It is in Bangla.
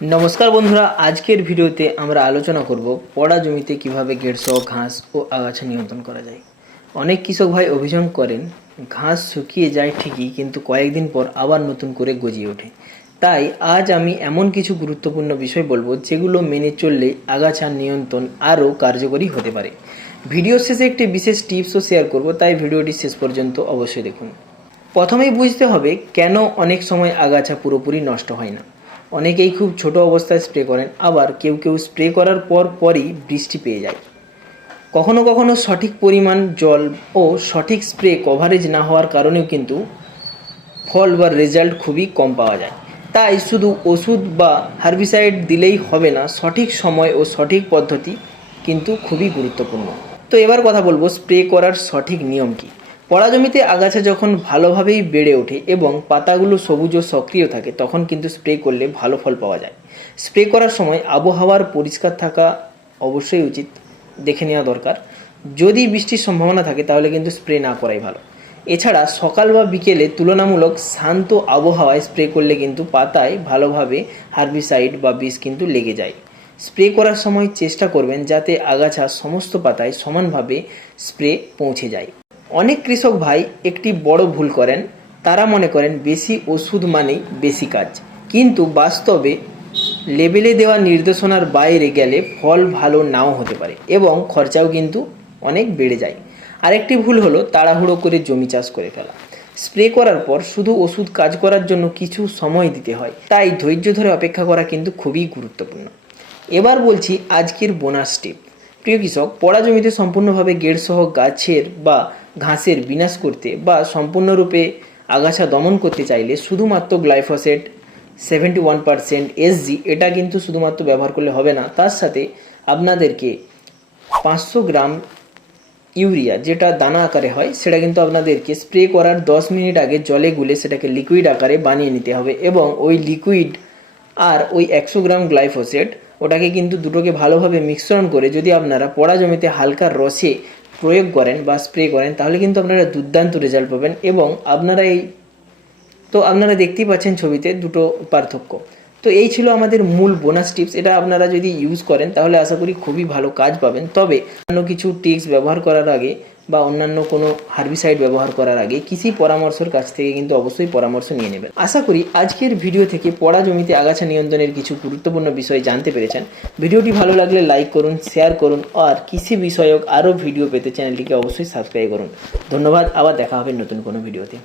नमस्कार बंधुरा आजकेर भिडियोते आमरा आलोचना करब पड़ा जमीते किभाबे गेड़सह घास और आगाछा नियंत्रण करा जाए। अनेक कृषक भाई अभियोग करें घास शुकिये जाए ठीकई किन्तु कयेकदिन पर आबार नतून करे गजिए ओठे। ताई आज आमी एमन किछु गुरुत्वपूर्ण विषय बोलबो जेगुलो मेने चलले आगाछा नियंत्रण आरो कार्यकरी होते पारे। भिडियो शेषे एकटी विशेष टिप्सও शेयर करब, ताई भिडियोटी शेष पर्यन्त अवश्य देखुन। प्रथमेই बुझते होबे केन अनेक समय आगाछा पुरोपुरी नष्ट हय ना। अनेकेई खूब छोटो अवस्थाय स्प्रे करें, आबार केउ केउ स्प्रे करार पर ही बृष्टि पेये जाए। कखनो कखनो सठिक परिमाण जल और सठिक स्प्रे कभारेज ना होवार कारणेও किन्तु फल बा रेजाल्ट खूबই कम पाওয়া যায়। তাই শুধু ওষুধ বা হার্বিসাইড দিলেই হবে না, সঠিক সময় ও সঠিক পদ্ধতি কিন্তু খুবই গুরুত্বপূর্ণ। তো এবার কথা বলবো স্প্রে করার সঠিক নিয়ম কি। পড়া জমিতে আগাছা যখন ভালোভাবেই বেড়ে ওঠে এবং পাতাগুলো সবুজ ও সক্রিয় থাকে তখন কিন্তু স্প্রে করলে ভালো ফল পাওয়া যায়। স্প্রে করার সময় আবহাওয়ার পরিষ্কার থাকা অবশ্যই উচিত, দেখে নেওয়া দরকার। যদি বৃষ্টির সম্ভাবনা থাকে তাহলে কিন্তু স্প্রে না করাই ভালো। এছাড়া সকাল বা বিকেলে তুলনামূলক শান্ত আবহাওয়ায় স্প্রে করলে কিন্তু পাতায় ভালোভাবে হার্বিসাইড বা বিষ কিন্তু লেগে যায়। স্প্রে করার সময় চেষ্টা করবেন যাতে আগাছা সমস্ত পাতায় সমানভাবে স্প্রে পৌঁছে যায়। অনেক কৃষক ভাই একটি বড় ভুল করেন, তারা মনে করেন বেশি ওষুধ মানেই বেশি কাজ, কিন্তু বাস্তবে লেবেলে দেওয়া নির্দেশনার বাইরে গেলে ফল ভালো নাও হতে পারে এবং খরচাও কিন্তু অনেক বেড়ে যায়। আরেকটি ভুল হলো তাড়াহুড়ো করে জমি চাষ করে ফেলা। স্প্রে করার পর শুধু ওষুধ কাজ করার জন্য কিছু সময় দিতে হয়, তাই ধৈর্য ধরে অপেক্ষা করা কিন্তু খুবই গুরুত্বপূর্ণ। এবার বলছি আজকের বোনাস টিপ। প্রিয় কৃষক, পড়া জমিতে সম্পূর্ণভাবে গেড়সহ গাছের বা ঘাসের বিনাশ করতে বা সম্পূর্ণরূপে আগাছা দমন করতে চাইলে শুধুমাত্র গ্লাইফোসেট 71% SG এটা কিন্তু শুধুমাত্র ব্যবহার করলে হবে না, তার সাথে আপনাদেরকে 500 গ্রাম ইউরিয়া যেটা দানা আকারে হয় সেটা কিন্তু আপনাদেরকে স্প্রে করার 10 মিনিট আগে জলে গুলে সেটাকে লিকুইড আকারে বানিয়ে নিতে হবে এবং ওই লিকুইড আর ওই 100 গ্রাম গ্লাইফোসেট ওটাকে কিন্তু দুটোকে ভালোভাবে মিশ্রণ করে যদি আপনারা পড়া জমিতে হালকা রসে প্রয়োগ করেন বা স্প্রে করেন তাহলে কিন্তু আপনারা দুর্দান্ত রেজাল্ট পাবেন। এবং আপনারা দেখতেই পাচ্ছেন ছবিতে দুটো পার্থক্য। তো এই ছিল আমাদের মূল বোনাস টিপস। এটা আপনারা যদি ইউজ করেন তাহলে আশা করি খুবই ভালো কাজ পাবেন। তবে অন্য কিছু টিপস ব্যবহার করার আগে বা অন্যান্য কোনো হার্বিসাইড ব্যবহার করার আগে কৃষি পরামর্শের কাছ থেকে কিন্তু অবশ্যই পরামর্শ নিয়ে নেবেন। আশা করি আজকের ভিডিও থেকে পড়া জমিতে আগাছা নিয়ন্ত্রণের কিছু গুরুত্বপূর্ণ বিষয় জানতে পেরেছেন। ভিডিওটি ভালো লাগলে লাইক করুন, শেয়ার করুন আর কৃষি বিষয়ক আরও ভিডিও পেতে চ্যানেলটিকে অবশ্যই সাবস্ক্রাইব করুন। ধন্যবাদ, আবার দেখা হবে নতুন কোনো ভিডিওতে।